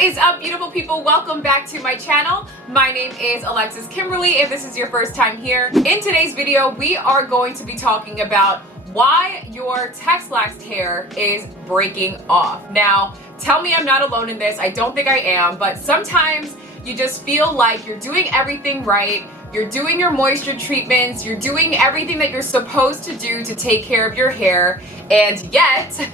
What is up, beautiful people? Welcome back to my channel. My name is Alexis Kimberly if this is your first time here. In today's video, we are going to be talking about why your Texlaxed hair is breaking off. Now, tell me I'm not alone in this. I don't think I am, but sometimes you just feel like you're doing everything right. You're doing your moisture treatments. You're doing everything that you're supposed to do to take care of your hair, and yet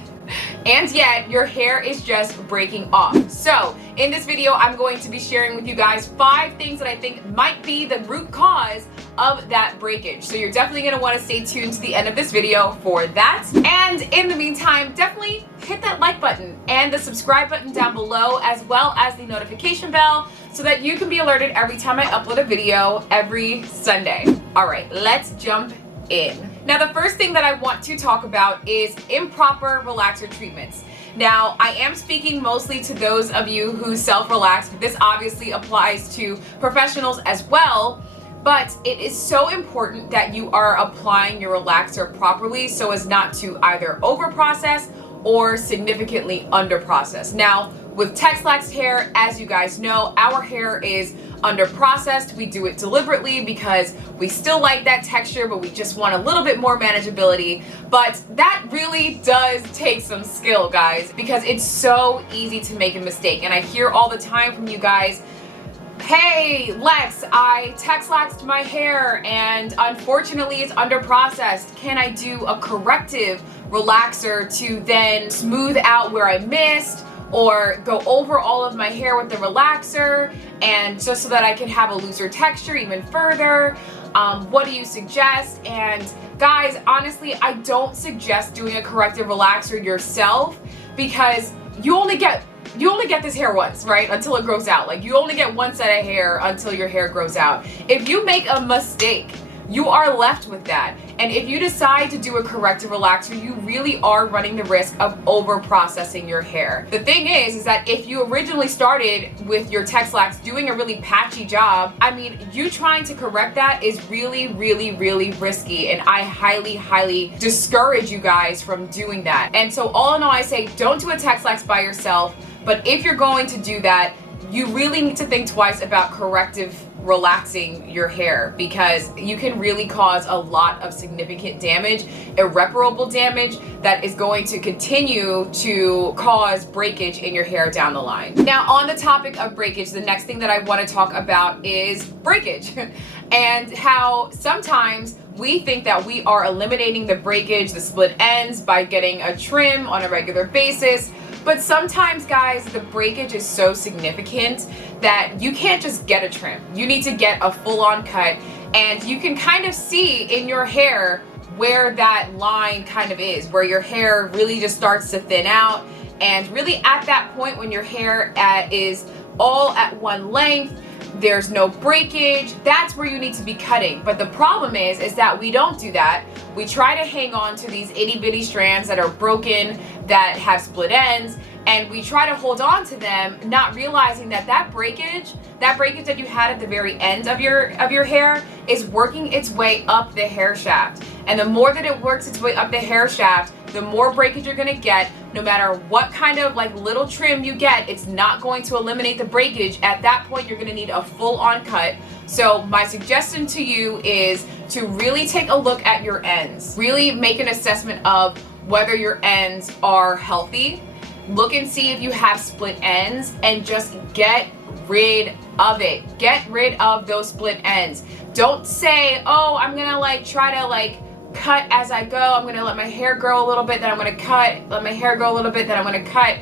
your hair is just breaking off. So in this video, I'm going to be sharing with you guys 5 things that I think might be the root cause of that breakage. So you're definitely going to want to stay tuned to the end of this video for that. And in the meantime, definitely hit that like button and the subscribe button down below, as well as the notification bell, so that you can be alerted every time I upload a video every Sunday. All right, let's jump in. Now, the first thing that I want to talk about is improper relaxer treatments. Now, I am speaking mostly to those of you who self-relax, but this obviously applies to professionals as well. But it is so important that you are applying your relaxer properly so as not to either over-process or significantly under-process. Now, with Texlaxed hair, as you guys know, our hair is under-processed. We do it deliberately because we still like that texture, but we just want a little bit more manageability. But that really does take some skill, guys, because it's so easy to make a mistake. And I hear all the time from you guys, hey, Lex, I Texlaxed my hair and unfortunately it's under-processed. Can I do a corrective relaxer to then smooth out where I missed, or go over all of my hair with the relaxer, and just so that I can have a looser texture even further? What do you suggest? And guys, honestly, I don't suggest doing a corrective relaxer yourself, because you only get this hair once, right? Until it grows out. Like, you only get one set of hair until your hair grows out. If you make a mistake, you are left with that. And if you decide to do a corrective relaxer, you really are running the risk of over processing your hair. The thing is that if you originally started with your Texlax doing a really patchy job, I mean, you trying to correct that is really, really, really risky. And I highly, highly discourage you guys from doing that. And so all in all, I say, don't do a Texlax by yourself. But if you're going to do that, you really need to think twice about corrective relaxing your hair, because you can really cause a lot of significant damage, irreparable damage, that is going to continue to cause breakage in your hair down the line. Now, on the topic of breakage, the next thing that I want to talk about is breakage and how sometimes we think that we are eliminating the breakage, the split ends, by getting a trim on a regular basis. But sometimes, guys, the breakage is so significant that you can't just get a trim. You need to get a full-on cut, and you can kind of see in your hair where that line kind of is, where your hair really just starts to thin out. And really at that point when your hair is all at one length, there's no breakage, that's where you need to be cutting. But the problem is that we don't do that. We try to hang on to these itty bitty strands that are broken, that have split ends, and we try to hold on to them, not realizing that that breakage that you had at the very end of your hair is working its way up the hair shaft. And the more that it works its way up the hair shaft, the more breakage you're gonna get. No matter what kind of like little trim you get, it's not going to eliminate the breakage. At that point, you're gonna need a full-on cut. So my suggestion to you is to really take a look at your ends. Really make an assessment of whether your ends are healthy. Look and see if you have split ends, and just get rid of it. Get rid of those split ends. Don't say, oh, I'm gonna try to cut as I go. I'm gonna let my hair grow a little bit, then I'm gonna cut. Let my hair grow a little bit, then I'm gonna cut.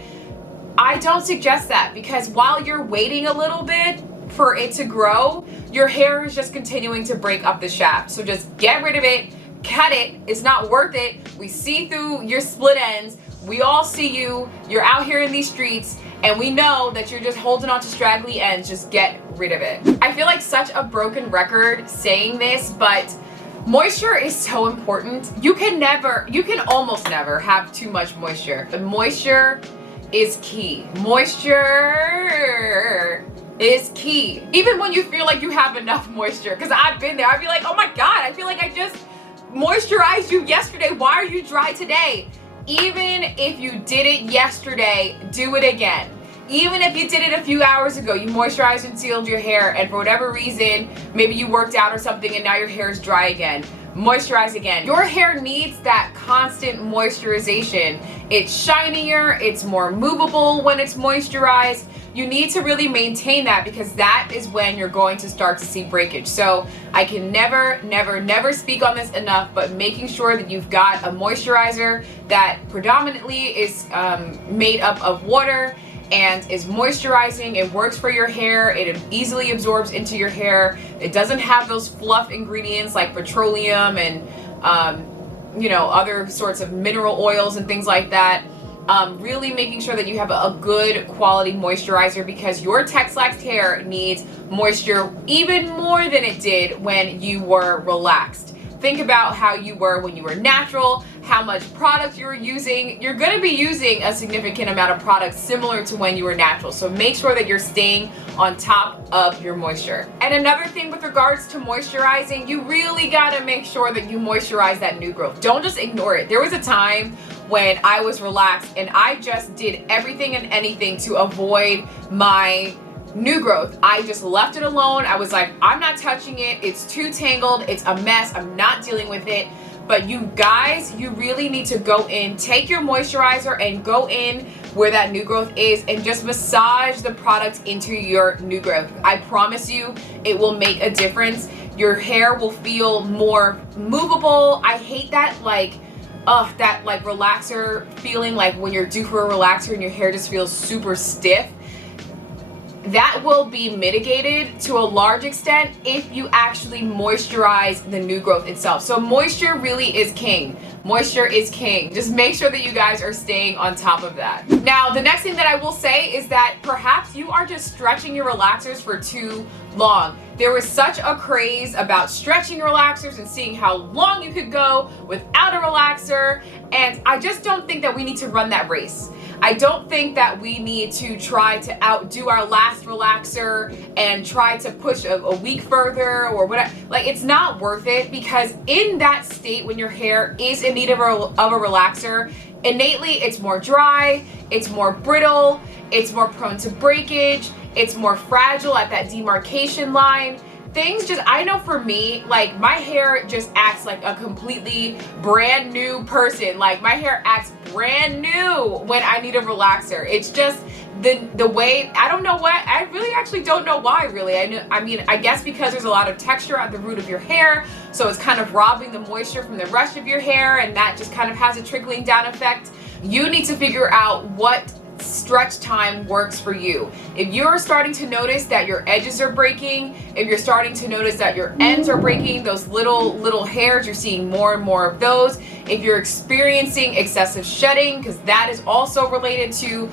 I don't suggest that, because while you're waiting a little bit for it to grow, your hair is just continuing to break up the shaft. So just get rid of it, cut it. It's not worth it. We see through your split ends. We all see you. You're out here in these streets, and we know that you're just holding on to straggly ends. Just get rid of it. I feel like such a broken record saying this, but moisture is so important. You can almost never have too much moisture. But moisture is key. Moisture is key. Even when you feel like you have enough moisture, because I've been there. I'd be like, oh my God, I feel like I just moisturized you yesterday. Why are you dry today? Even if you did it yesterday, do it again. Even if you did it a few hours ago, you moisturized and sealed your hair, and for whatever reason, maybe you worked out or something and now your hair is dry again, moisturize again. Your hair needs that constant moisturization. It's shinier, it's more movable when it's moisturized. You need to really maintain that, because that is when you're going to start to see breakage. So I can never speak on this enough, but making sure that you've got a moisturizer that predominantly is made up of water and is moisturizing. It works for your hair. It easily absorbs into your hair. It doesn't have those fluff ingredients like petroleum and you know, other sorts of mineral oils and things like that. Really making sure that you have a good quality moisturizer, because your Texlaxed hair needs moisture even more than it did when you were relaxed. Think about how you were when you were natural, how much product you were using. You're going to be using a significant amount of product similar to when you were natural. So make sure that you're staying on top of your moisture. And another thing with regards to moisturizing, you really got to make sure that you moisturize that new growth. Don't just ignore it. There was a time when I was relaxed and I just did everything and anything to avoid my new growth. I just left it alone. I was like, I'm not touching it. It's too tangled. It's a mess. I'm not dealing with it. But you guys, you really need to go in, take your moisturizer and go in where that new growth is and just massage the product into your new growth. I promise you, it will make a difference. Your hair will feel more movable. I hate that that relaxer feeling, like when you're due for a relaxer and your hair just feels super stiff. That will be mitigated to a large extent if you actually moisturize the new growth itself. So moisture really is king. Moisture is king. Just make sure that you guys are staying on top of that. Now, the next thing that I will say is that perhaps you are just stretching your relaxers for too long. There was such a craze about stretching relaxers and seeing how long you could go without a relaxer, and I just don't think that we need to run that race. I don't think that we need to try to outdo our last relaxer and try to push a week further or whatever. Like, it's not worth it, because in that state when your hair is in need of a relaxer, innately it's more dry, it's more brittle, it's more prone to breakage, it's more fragile at that demarcation line. Things just, I know for me, like my hair just acts like a completely brand new person. Like my hair acts brand new when I need a relaxer. It's just the way, I don't know what, I really actually don't know why really. I mean, I guess because there's a lot of texture at the root of your hair, so it's kind of robbing the moisture from the rest of your hair, and that just kind of has a trickling down effect. You need to figure out what stretch time works for you. If you're starting to notice that your edges are breaking, if you're starting to notice that your ends are breaking, those little hairs, you're seeing more and more of those. If you're experiencing excessive shedding, because that is also related to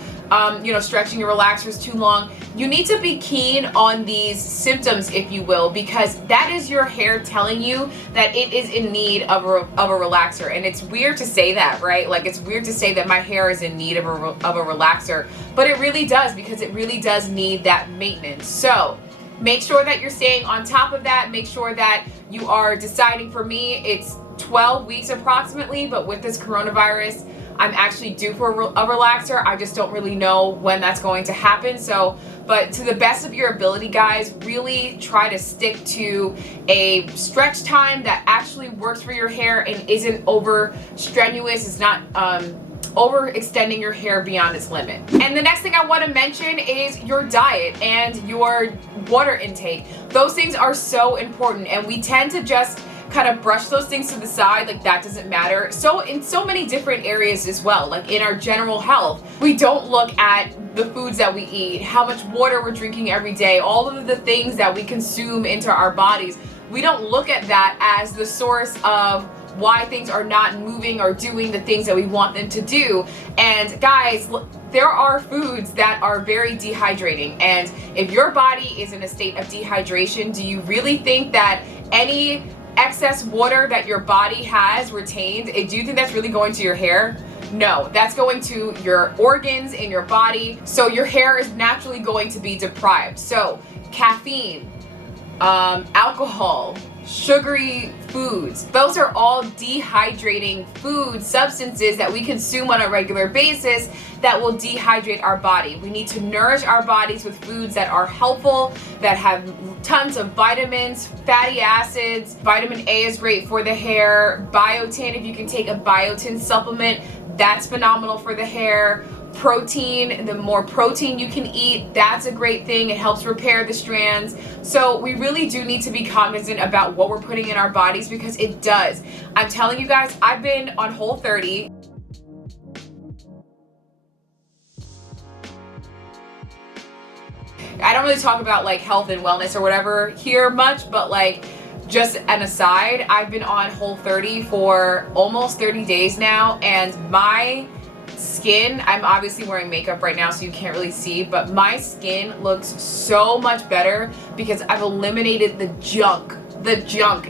stretching your relaxers too long, you need to be keen on these symptoms, if you will, because that is your hair telling you that it is in need of a relaxer. And it's weird to say that, right? Like, it's weird to say that my hair is in need of a relaxer, but it really does, because it really does need that maintenance. So make sure that you're staying on top of that. Make sure that you are deciding. For me, it's 12 weeks approximately, but with this coronavirus, I'm actually due for a relaxer. I just don't really know when that's going to happen. So, but to the best of your ability, guys, really try to stick to a stretch time that actually works for your hair and isn't over strenuous. It's not overextending your hair beyond its limit. And the next thing I want to mention is your diet and your water intake. Those things are so important, and we tend to just kind of brush those things to the side, like that doesn't matter. So in so many different areas as well, like in our general health, we don't look at the foods that we eat, how much water we're drinking every day, all of the things that we consume into our bodies. We don't look at that as the source of why things are not moving or doing the things that we want them to do. And guys, there are foods that are very dehydrating, and if your body is in a state of dehydration, do you really think that any excess water that your body has retained, do you think that's really going to your hair? No, that's going to your organs in your body. So your hair is naturally going to be deprived. So caffeine, alcohol, sugary foods. Those are all dehydrating food substances that we consume on a regular basis that will dehydrate our body. We need to nourish our bodies with foods that are helpful, that have tons of vitamins, fatty acids. Vitamin A is great for the hair. Biotin, if you can take a biotin supplement, that's phenomenal for the hair. Protein, the more protein you can eat, that's a great thing. It helps repair the strands. So we really do need to be cognizant about what we're putting in our bodies, because it does. I'm telling you guys, I've been on Whole30. I don't really talk about like health and wellness or whatever here much, but like just an aside, I've been on Whole30 for almost 30 days now, and my skin, I'm obviously wearing makeup right now so you can't really see, but my skin looks so much better because I've eliminated the junk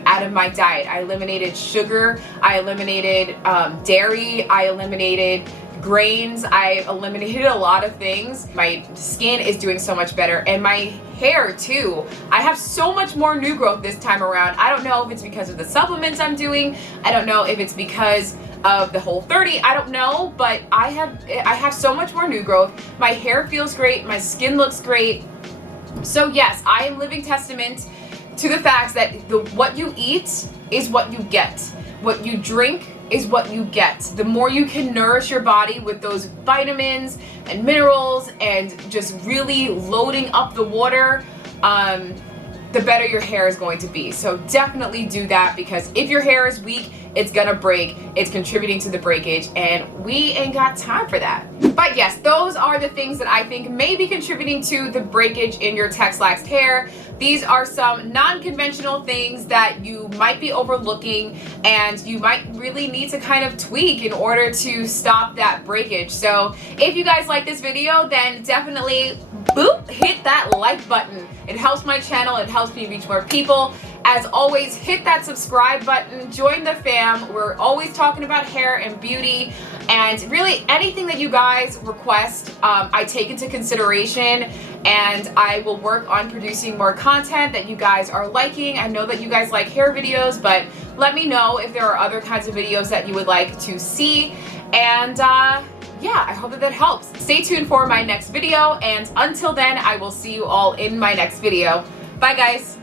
out of my diet. I eliminated sugar, I eliminated dairy, I eliminated grains, I eliminated a lot of things. My skin is doing so much better, and my hair too. I have so much more new growth this time around. I don't know if it's because of the supplements I'm doing, I don't know if it's because of the Whole30, I don't know, but I have so much more new growth. My hair feels great, my skin looks great. So yes, I am living testament to the facts that what you eat is what you get. What you drink is what you get. The more you can nourish your body with those vitamins and minerals and just really loading up the water, the better your hair is going to be. So definitely do that, because if your hair is weak, it's gonna break. It's contributing to the breakage, and we ain't got time for that. But yes, those are the things that I think may be contributing to the breakage in your Texlaxed hair. These are some non-conventional things that you might be overlooking, and you might really need to kind of tweak in order to stop that breakage. So if you guys like this video, then definitely boop, hit that like button. It helps my channel, it helps me reach more people. As always, hit that subscribe button, join the fam. We're always talking about hair and beauty, and really anything that you guys request, I take into consideration, and I will work on producing more content that you guys are liking. I know that you guys like hair videos, but let me know if there are other kinds of videos that you would like to see. And yeah, I hope that helps. Stay tuned for my next video, and until then, I will see you all in my next video. Bye guys.